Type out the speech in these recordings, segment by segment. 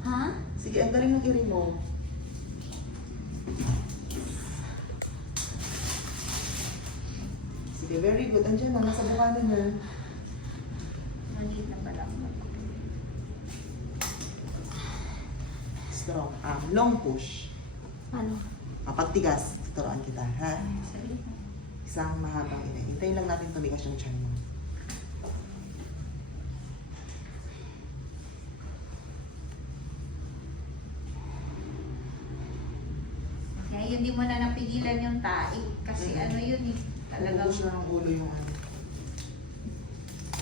Ha? Sige, ang galing ng iri mo. Sige, very good. Andiyan na, nasa bukanan na. Maliit na pala. Strong. Long push. Ano? Pagtigas, tuturuan kita, ha? Sabi ko. Isang mahabang ina. Hintayin lang natin tumigas yung tiyan mo. Kaya yun, di mo na napigilan yung taig. Kasi ano yun eh. Talagang Pupush na ng ulo yung ano.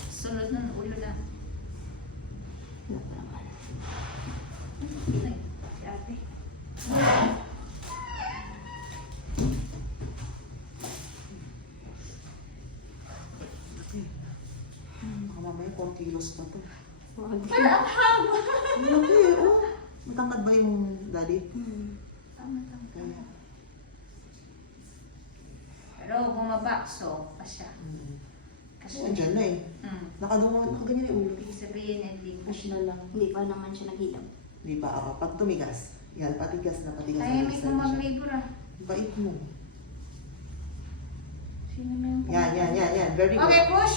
sunod ng ulo na. Ay, si ate. Baka mamaya 4 kilos pa to. Wala, ang haba! Ang laki, oh. Matangkad ba yung daddy? Tama. Kaya. Pero bumaba, so pa siya. Kasi andyan na eh. Nakaganyan yung ulo. Ibig sabihin, hindi pa Push na lang. Hindi pa naman siya naghilap. Di ba ako? Pag tumigas, yan, patigas na patigas. Kaya may na kumag-labor ah. Bait mo. Sino na yung Yan. Very good. Okay, push!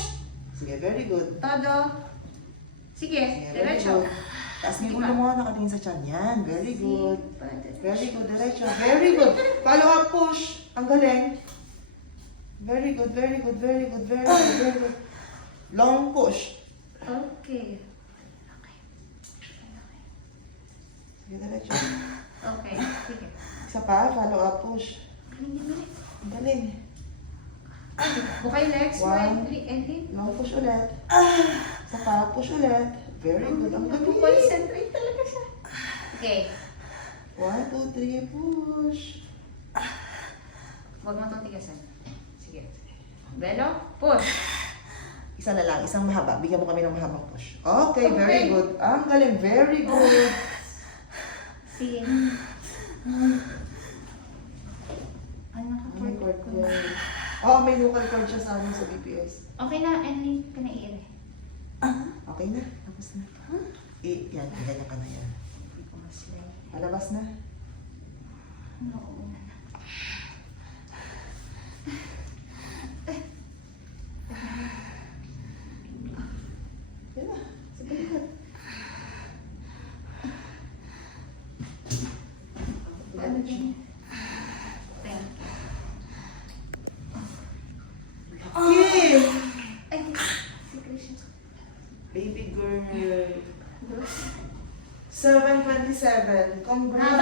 Sige, very good. Todo. Sige, Sige, very diretso. good. Taas mo yung ulo mo, nakatingin sa tiyan. Yan, very good. Diretso. Very good, diretso. Very good. Follow up push. Ang galing. Very good, very good, very good, very good, very good. Long push. Okay. Sige, diretso. Okay, sige. Isa pa, follow up push. Galing. Ang galing. Bukay legs, One. 1, 3, and hit. Long push ulit. Isa pa, push ulit. Very good. Ang galing. Concentrate talaga siya. Okay. 1, 2, 3, push. Huwag mo itong tigasan. Sige. Belo, push. Isa na lang, isang mahaba. Bigyan mo kami ng mahabang push. Okay, very Okay. good. Ang galing, very good. Sige. Ay, May cord naka-cord ko. Oo, may local cord siya sa amin sa BPS. Okay na, and pinaiire. Okay na, tapos na. Yan, ganyan ka na yan. Hindi ko maslay. Palabas na. Oo. Yan na, sa balikat. Ano din? Thank you. Okay! Ay, si Christian. Baby girl. 7:27. Congrats!